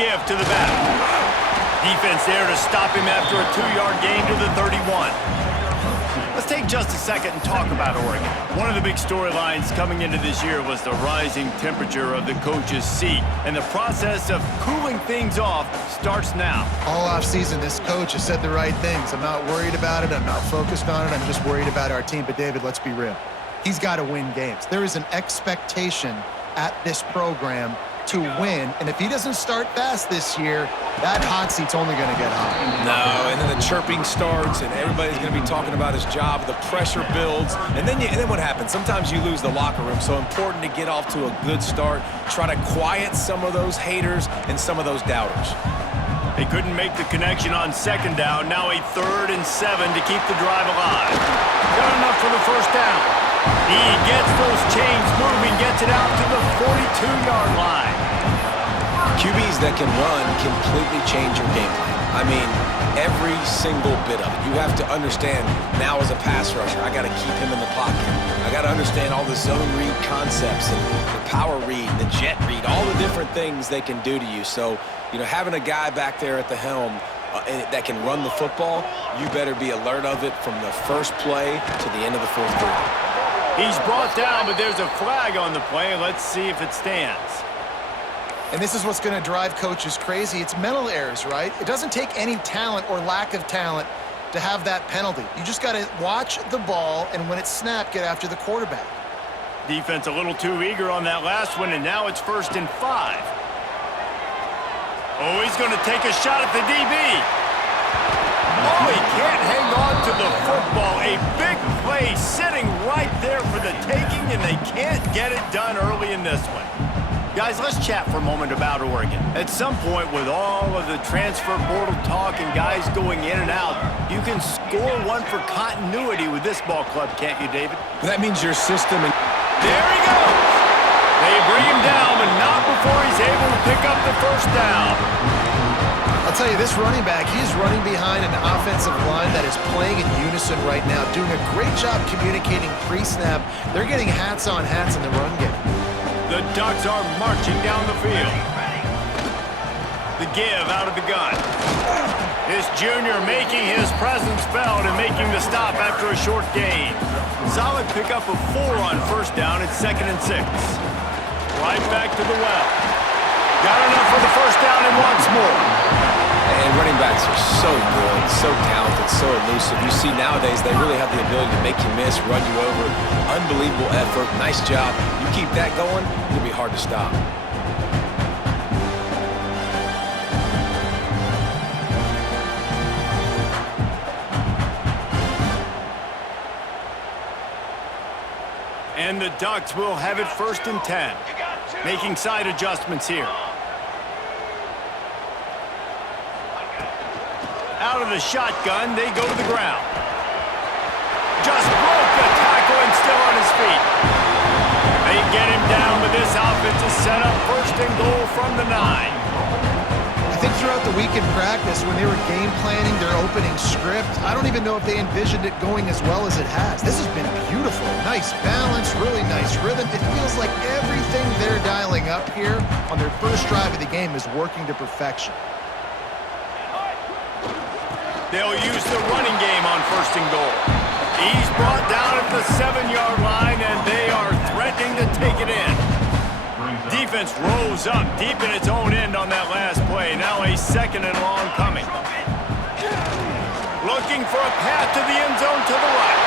give to the back. Defense there to stop him after a 2-yard gain to the 31. Let's take just a second and talk about Oregon. One of the big storylines coming into this year was the rising temperature of the coach's seat, and the process of cooling things off starts now. All offseason, this coach has said the right things. I'm not worried about it. I'm not focused on it. I'm just worried about our team. But, David, let's be real. He's got to win games. There is an expectation at this program to win, and if he doesn't start fast this year, that hot seat's only going to get hot. No, and then the chirping starts, and everybody's going to be talking about his job. The pressure builds, and then what happens? Sometimes you lose the locker room, so important to get off to a good start. Try to quiet some of those haters and some of those doubters. They couldn't make the connection on second down. Now a 3rd and 7 to keep the drive alive. Got enough for the first down. He gets those chains moving, gets it out to the 42-yard line. QBs that can run completely change your game plan. I mean, every single bit of it. You have to understand now as a pass rusher, I got to keep him in the pocket. I got to understand all the zone read concepts and the power read, the jet read, all the different things they can do to you. So, having a guy back there at the helm that can run the football, you better be alert of it from the first play to the end of the fourth quarter. He's brought down, but there's a flag on the play. Let's see if it stands. And this is what's going to drive coaches crazy. It's mental errors, right? It doesn't take any talent or lack of talent to have that penalty. You just got to watch the ball, and when it's snapped, get after the quarterback. Defense a little too eager on that last one, and now it's 1st and 5. Oh, he's going to take a shot at the DB. Oh, he can't hang on to the football. A big play sitting right there for the taking, and they can't get it done early in this one. Guys, let's chat for a moment about Oregon. At some point, with all of the transfer portal talk and guys going in and out, you can score one for continuity with this ball club, can't you, David? That means your system. There he goes. They bring him down, but not before he's able to pick up the first down. I'll tell you, this running back, he's running behind an offensive line that is playing in unison right now, doing a great job communicating pre-snap. They're getting hats on hats in the run game. The Ducks are marching down the field. The give out of the gun. This junior making his presence felt and making the stop after a short gain. Solid pickup of 4 on first down at 2nd and 6. Right back to the well. Got enough for the first down and wants more. And running backs are so good, so talented, so elusive. You see nowadays they really have the ability to make you miss, run you over. Unbelievable effort. Nice job. You keep that going, it'll be hard to stop. And the Ducks will have it 1st and 10. Making side adjustments here. Out of the shotgun, they go to the ground. Just broke the tackle and still on his feet. They get him down, but this offense is set up 1st and goal from the 9. I think throughout the week in practice, when they were game planning their opening script, I don't even know if they envisioned it going as well as it has. This has been beautiful. Nice balance, really nice rhythm. It feels like everything they're dialing up here on their first drive of the game is working to perfection. They'll use the running game on 1st and goal. He's brought down at the 7-yard line, and they are threatening to take it in. Defense rose up deep in its own end on that last play. Now a 2nd and long coming. Looking for a path to the end zone to the right.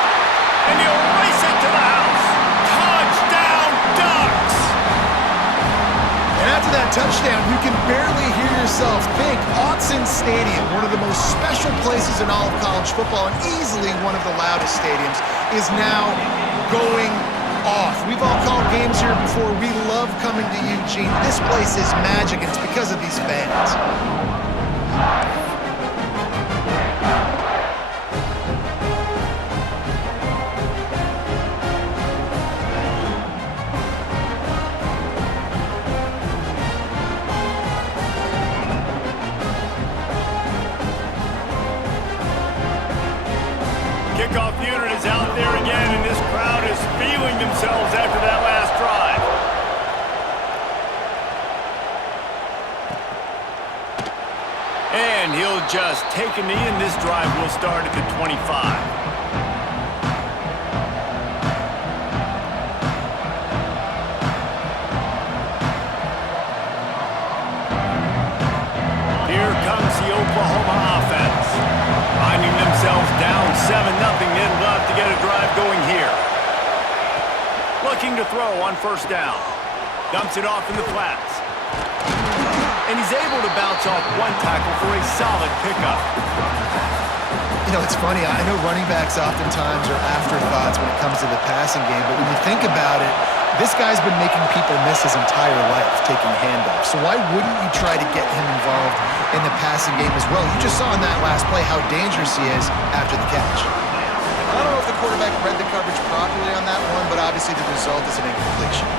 And he'll race it to the house. Touchdown, Ducks! And after that touchdown, you can barely hear yourself think. Autzen Stadium, one of the most special places in all of college football and easily one of the loudest stadiums, is now going off. We've all called games here before. We love coming to Eugene. This place is magic, and it's because of these fans. Kickoff unit is out there again, and this crowd is feeling themselves after that last drive. And he'll just take a knee, and this drive will start at the 25. Here comes the Oklahoma offense. Finding themselves down 7-0, they'd love to get a drive going here. Looking to throw on first down. Dumps it off in the flats. And he's able to bounce off one tackle for a solid pickup. You know, it's funny. I know running backs oftentimes are afterthoughts when it comes to the passing game, but when you think about it, this guy's been making people miss his entire life taking handoffs. So why wouldn't you try to get him involved in the passing game as well? You just saw in that last play how dangerous he is after the catch. I don't know if the quarterback read the coverage properly on that one, but obviously the result is an incompletion.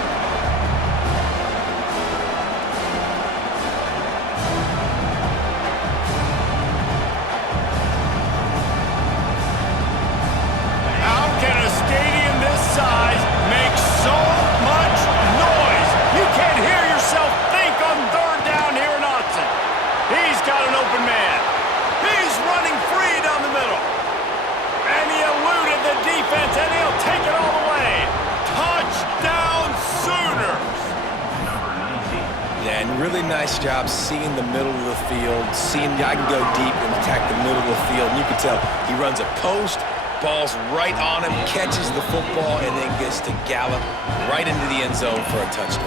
Really nice job seeing the middle of the field, seeing I can go deep and attack the middle of the field. And you can tell he runs a post, ball's right on him, catches the football, and then gets to gallop right into the end zone for a touchdown.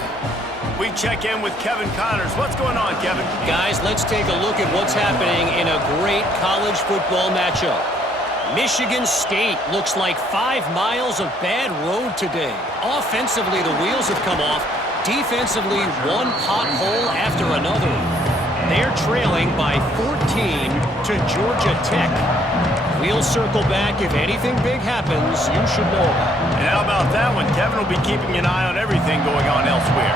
We check in with Kevin Connors. What's going on, Kevin? Guys, let's take a look at what's happening in a great college football matchup. Michigan State looks like 5 miles of bad road today. Offensively, the wheels have come off. Defensively, one pothole after another. They're trailing by 14 to Georgia Tech. We'll circle back. If anything big happens, you should know about it. And how about that one? Kevin will be keeping an eye on everything going on elsewhere.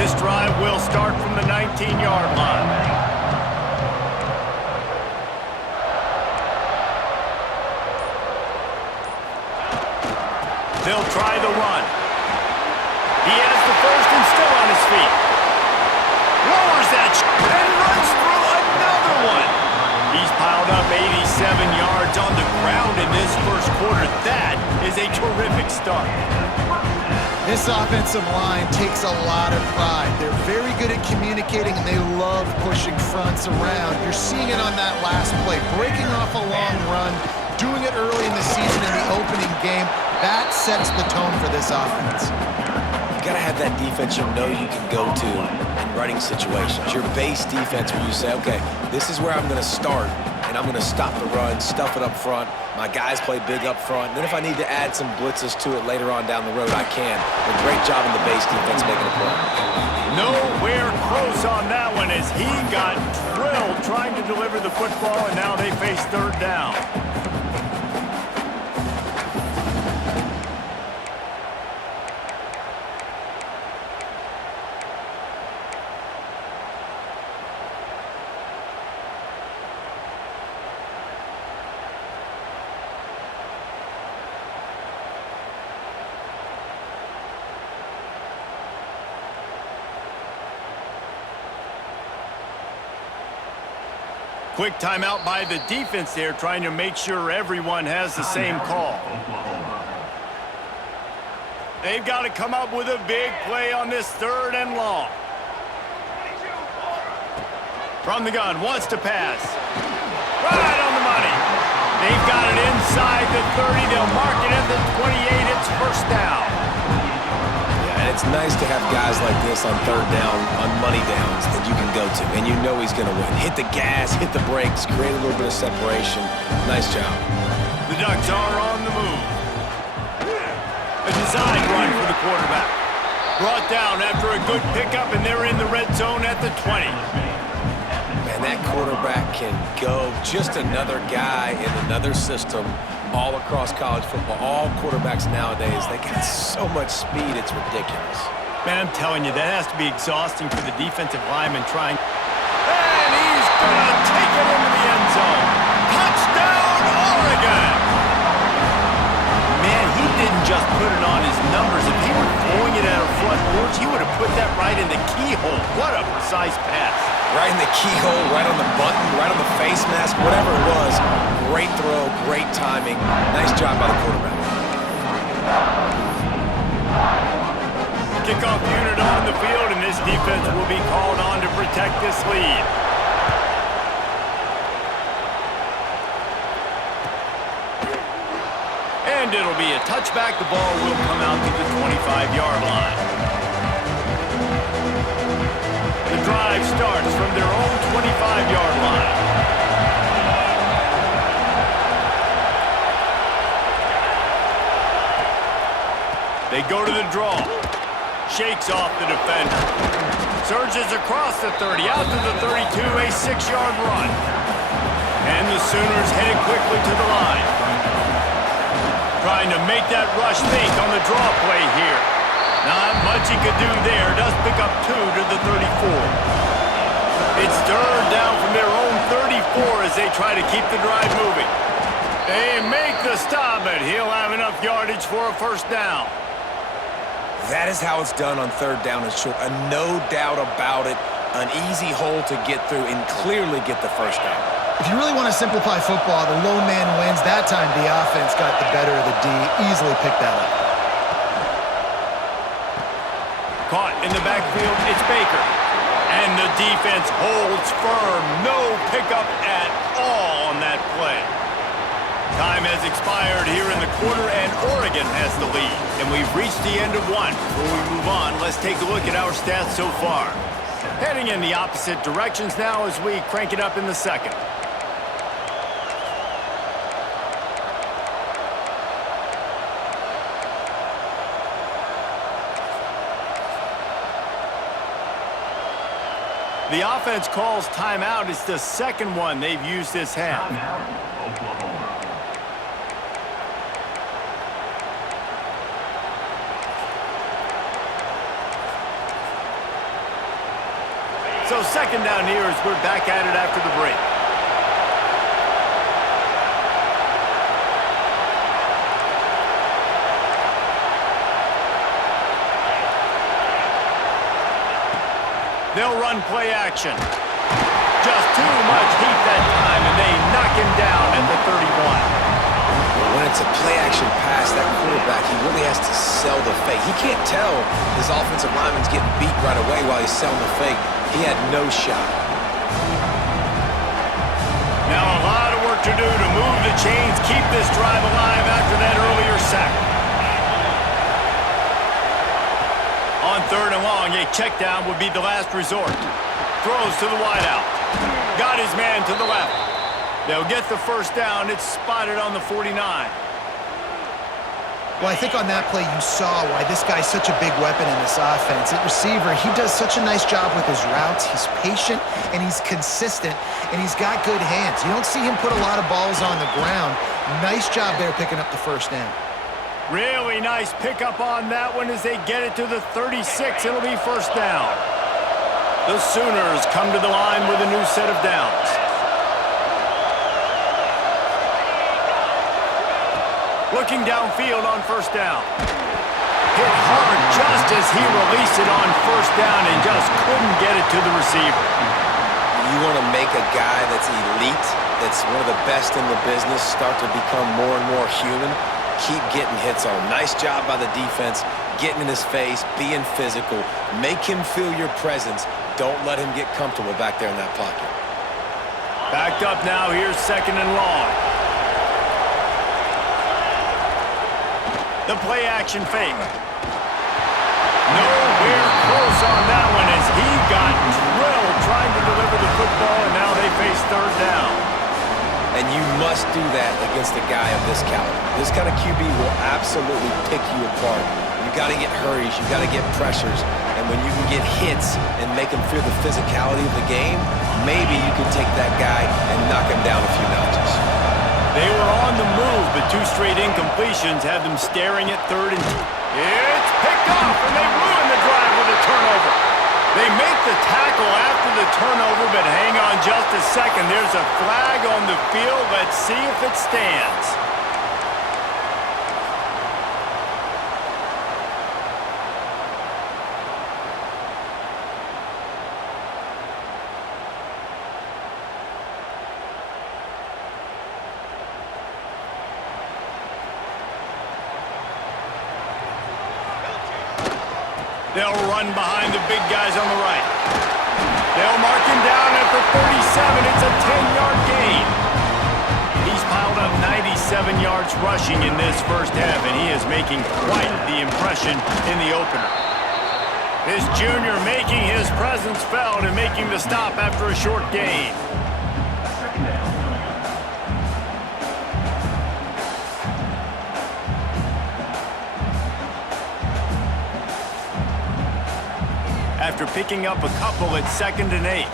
This drive will start from the 19-yard line. They'll try the run. He has the first and still on his feet. Lowers that and runs through another one. He's piled up 87 yards on the ground in this first quarter. That is a terrific start. This offensive line takes a lot of pride. They're very good at communicating, and they love pushing fronts around. You're seeing it on that last play, breaking off a long run, doing it early in the season in the opening game. That sets the tone for this offense. You got to have that defense you know you can go to in running situations. Your base defense where you say, okay, this is where I'm going to start, and I'm going to stop the run, stuff it up front. My guys play big up front. And then if I need to add some blitzes to it later on down the road, I can. A great job in the base defense making a play. Nowhere close on that one as he got drilled trying to deliver the football, and now they face third down. Quick timeout by the defense there, trying to make sure everyone has the same call. They've got to come up with a big play on this third and long. From the gun, wants to pass. Right on the money. They've got it inside the 30. They'll mark it at the 28. It's first down. And it's nice to have guys like this on third down, on money downs that you can go to, and you know he's going to win. Hit the gas, hit the brakes, create a little bit of separation. Nice job. The Ducks are on the move. A design run for the quarterback. Brought down after a good pickup, and they're in the red zone at the 20. Man, that quarterback can go. Just another guy in another system all across college football. All quarterbacks nowadays, they got so much speed, it's ridiculous. Man, I'm telling you, that has to be exhausting for the defensive lineman trying. And he's going to take it into the end zone. Touchdown, Oregon! Man, he didn't just put it on his numbers. If he were throwing it at a front porch, he would have put that right in the keyhole. What a precise pass. Right in the keyhole, right on the button, right on the face mask, whatever it was. Great throw, great timing. Nice job by the quarterback. Kickoff unit on the field, and this defense will be called on to protect this lead. And it'll be a touchback. The ball will come out to the 25-yard line. The drive starts from their own 25-yard line. They go to the draw. Shakes off the defender. Surges across the 30, out to the 32, a 6-yard run. And the Sooners headed quickly to the line. Trying to make that rush fake on the draw play here. Not much he could do there. Does pick up 2 to the 34. It's third down from their own 34 as they try to keep the drive moving. They make the stop, but he'll have enough yardage for a first down. That is how it's done on third down and short. No doubt about it. An easy hole to get through and clearly get the first down. If you really want to simplify football, the lone man wins. That time the offense got the better of the D. Easily picked that up. Caught in the backfield, it's Baker. And the defense holds firm. No pickup at all on that play. Time has expired here in the quarter, and Oregon has the lead. And we've reached the end of one. Before we move on, let's take a look at our stats so far. Heading in the opposite directions now as we crank it up in the second. The offense calls timeout. It's the second one they've used this half. So second down here as we're back at it after the break. They'll run play action. Just too much heat that time, and they knock him down at the 31. When it's a play-action pass, that quarterback, he really has to sell the fake. He can't tell his offensive lineman's getting beat right away while he's selling the fake. He had no shot. Now a lot of work to do to move the chains, keep this drive alive after that earlier sack. On third and long, a check down would be the last resort. Throws to the wideout. Got his man to the left. They'll get the first down. It's spotted on the 49. Well, I think on that play you saw why this guy's such a big weapon in this offense. At receiver, he does such a nice job with his routes. He's patient, and he's consistent, and he's got good hands. You don't see him put a lot of balls on the ground. Nice job there picking up the first down. Really nice pickup on that one as they get it to the 36. It'll be first down. The Sooners come to the line with a new set of downs. Looking downfield on first down. Hit hard just as he released it on first down and just couldn't get it to the receiver. You want to make a guy that's elite, that's one of the best in the business, start to become more and more human. Keep getting hits on him. Nice job by the defense, getting in his face, being physical. Make him feel your presence. Don't let him get comfortable back there in that pocket. Backed up now, here's second and long. The play action fake. Nowhere close on that one as he got drilled trying to deliver the football, and now they face third down. And you must do that against a guy of this caliber. This kind of QB will absolutely pick you apart. You got to get hurries, you got to get pressures, and when you can get hits and make him feel the physicality of the game, maybe you can take that guy and knock him down a few notches. They were on the move, but two straight incompletions have them staring at third and it's picked off, and they ruin the drive with a turnover. They make the tackle after the turnover, but hang on just a second. There's a flag on the field. Let's see if it stands. They'll run behind the big guys on the right. They'll mark him down at the 37. It's a 10-yard gain. He's piled up 97 yards rushing in this first half, and he is making quite the impression in the opener. This junior making his presence felt and making the stop after a short gain. After picking up a couple at 2nd and 8.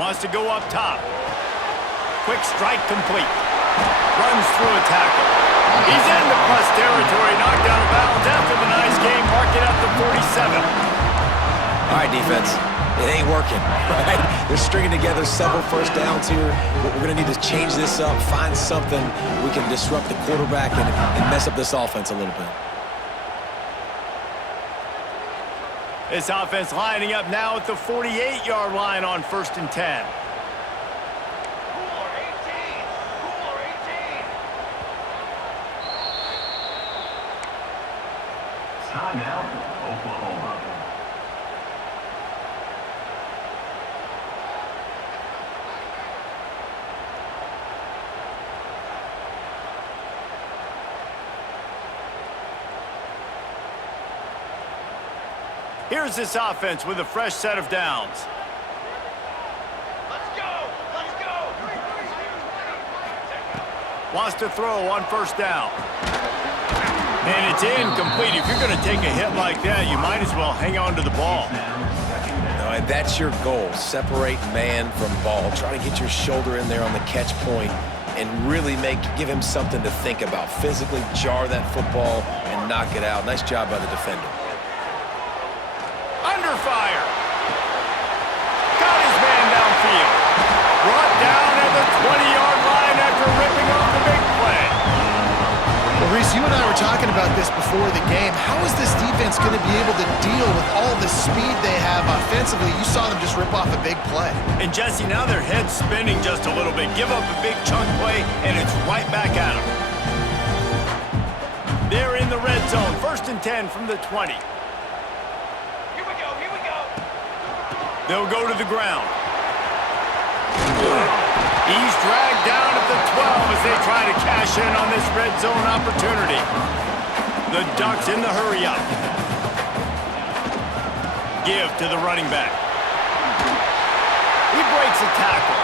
Wants to go up top. Quick strike complete. Runs through a tackle. He's into plus territory, knocked out of bounds after the nice game, marking up the 47. All right, defense. It ain't working, right? They're stringing together several first downs here. We're going to need to change this up, find something we can disrupt the quarterback and mess up this offense a little bit. This offense lining up now at the 48-yard line on 1st and 10. Timeout, Oklahoma. Here's this offense with a fresh set of downs. Let's go! Let's go! Wants to throw on 1st down. And it's incomplete. If you're going to take a hit like that, you might as well hang on to the ball. No, and that's your goal. Separate man from ball. Try to get your shoulder in there on the catch point and really give him something to think about. Physically jar that football and knock it out. Nice job by the defender. Under fire. Got his man downfield. Brought down at the 20-yard line after ripping off the big play. Well, Reese, you and I were talking about this before the game. How is this defense going to be able to deal with all the speed they have offensively? You saw them just rip off a big play. And Jesse, now their head's spinning just a little bit. Give up a big chunk play, and it's right back at them. They're in the red zone. 1st and 10 from the 20. Here we go, here we go! They'll go to the ground. He's dragged down at the 12 as they try to cash in on this red zone opportunity. The Ducks in the hurry up. Give to the running back. He breaks a tackle.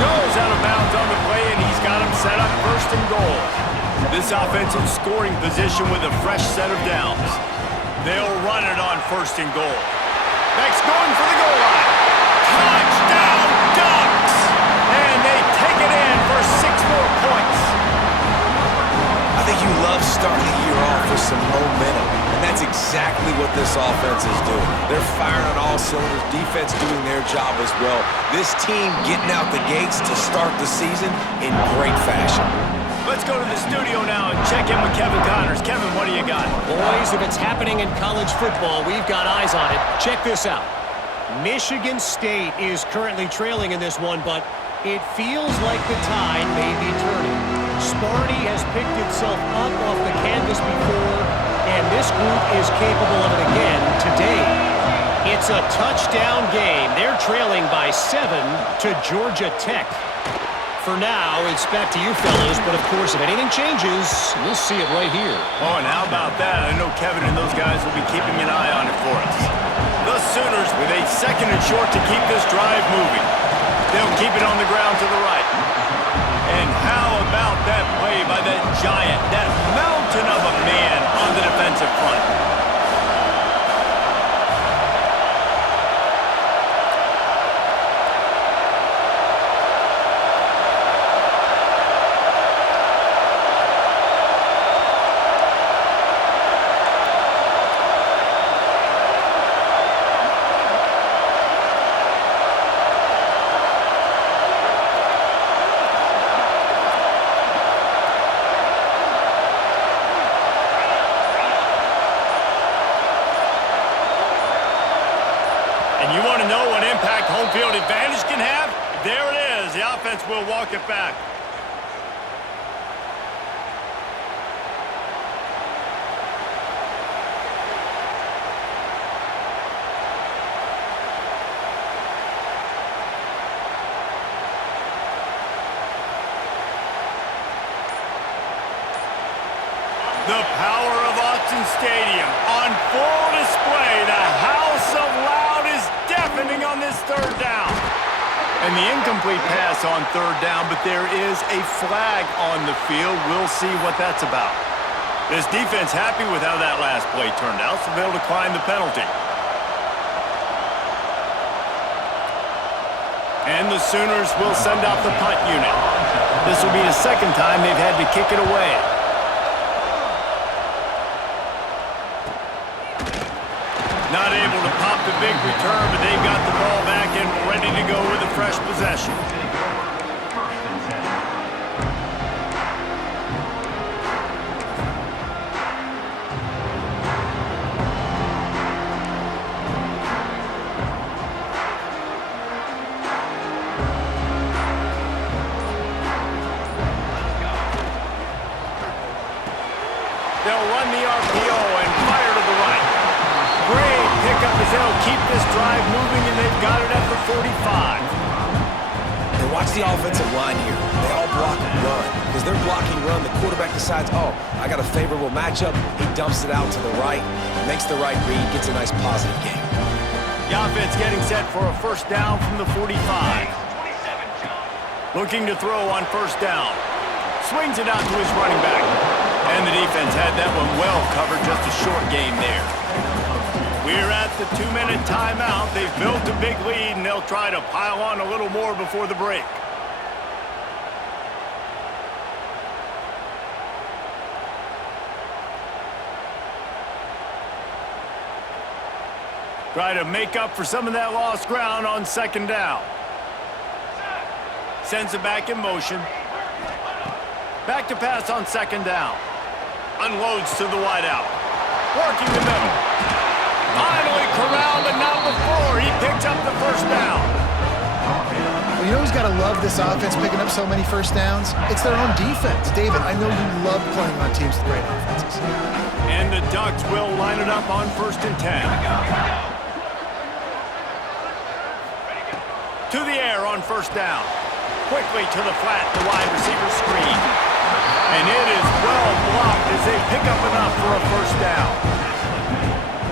Goes out of bounds on the play, and he's got him set up 1st and goal. This offense in scoring position with a fresh set of downs. They'll run it on 1st and goal. Beck's going for the goal line. Touchdown, Ducks! And they take it in for 6 more points. I think you love starting the year off with some momentum, and that's exactly what this offense is doing. They're firing on all cylinders, defense doing their job as well. This team getting out the gates to start the season in great fashion. Let's go to the studio now and check in with Kevin Connors. Kevin, what do you got? Boys, if it's happening in college football, we've got eyes on it. Check this out. Michigan State is currently trailing in this one, but it feels like the tide may be turning. Sparty has picked itself up off the canvas before, and this group is capable of it again today. It's a touchdown game. They're trailing by 7 to Georgia Tech. For now, it's back to you fellas, but of course, if anything changes, you'll see it right here. Oh, and how about that? I know Kevin and those guys will be keeping an eye on it for us. The Sooners with a 2nd and short to keep this drive moving. They'll keep it on the ground to the right. And how about that play by that giant, that mountain of a man on the defensive front? You want to know what impact home field advantage can have? There it is. The offense will walk it back. The power of Autzen Stadium on full display. The house of loud is deafening on this third down. And the incomplete pass on third down, but there is a flag on the field. We'll see what that's about. This defense happy with how that last play turned out, so they'll decline the penalty. And the Sooners will send out the punt unit. This will be the second time they've had to kick it away. Not able to pop the big return, but they've got the ball back and ready to go with a fresh possession. They'll run the RPO and fire to the right. Great pickup as they'll keep this drive moving, and they've got it at the 45. And watch the offensive line here. They all block and run. Because they're blocking run, the quarterback decides, oh, I got a favorable matchup. He dumps it out to the right, makes the right read, gets a nice positive gain. The offense getting set for a first down from the 45. Looking to throw on first down. Swings it out to his running back. And the defense had that one well covered, just a short gain there. We're at the 2-minute timeout. They've built a big lead, and they'll try to pile on a little more before the break. Try to make up for some of that lost ground on second down. Sends it back in motion. Back to pass on second down. Unloads to the wideout. Working the middle. Finally corralled, but not before. He picks up the first down. Well, you know who's got to love this offense picking up so many first downs? It's their own defense. David, I know you love playing on teams with great offenses. And the Ducks will line it up on 1st and 10. To the air on first down. Quickly to the flat, the wide receiver screen. And it is well blocked as they pick up enough for a first down.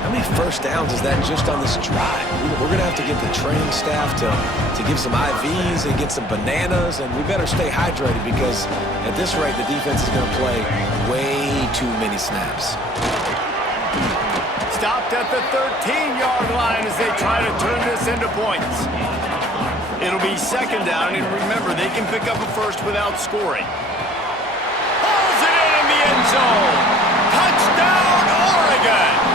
How many first downs is that just on this drive? We're going to have to get the training staff to give some IVs and get some bananas, and we better stay hydrated because at this rate, the defense is going to play way too many snaps. Stopped at the 13-yard line as they try to turn this into points. It'll be second down, and remember, they can pick up a first without scoring. Pulls it in the end zone. Touchdown, Oregon!